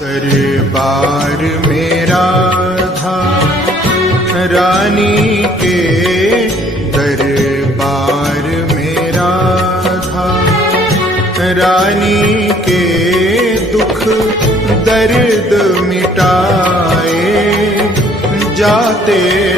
दरबार मेरा था रानी के, दरबार मेरा था रानी के, दुख दर्द मिटाए जाते